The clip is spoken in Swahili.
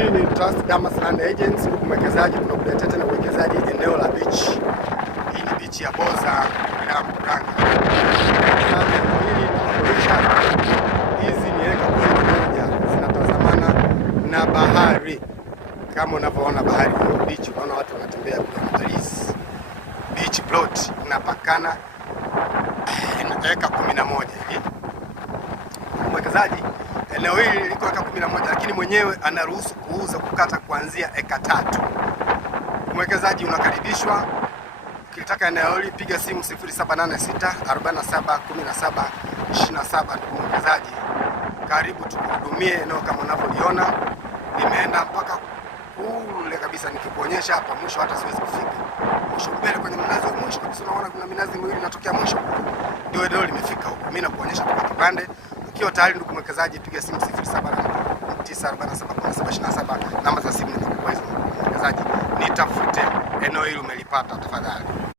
Hii ni Trust Damas Land Agents, ndugu mwekezaji, tunakuletea tena uwekezaji eneo la beach. Hii ni beach ya Boza na Mkuranga. Hizi ni eka 11 zinatazamana na bahari. Kama unavyoona bahari hiyo beach, unaona watu wanatembea kwenye Paris. Beach plot inapakana na eka 11 hivi. Mwekezaji, eneo hili liko eka 11, lakini mwenyewe anaruhusu kuuza kukata kuanzia eka 3. Mwekezaji unakaribishwa. Ukitaka eneo hili piga simu 0786 47 17 27. Mwekezaji, karibu tukuhudumie. Eneo kama unavyoliona limeenda mpaka kule kabisa, nikikuonyesha hapa mwisho hata siwezi kufika. Mwisho mbele kwenye mnazi wa mwisho kabisa, unaona kuna minazi miwili inatokea mwisho. Ndio eneo limefika huko. Mimi nakuonyesha kwa kipande. Ukiwa tayari ndugu mwekezaji, piga simu 0789471727. Namba za simu ni kwa hizo. Mwekezaji, nitafute eneo hili umelipata tafadhali.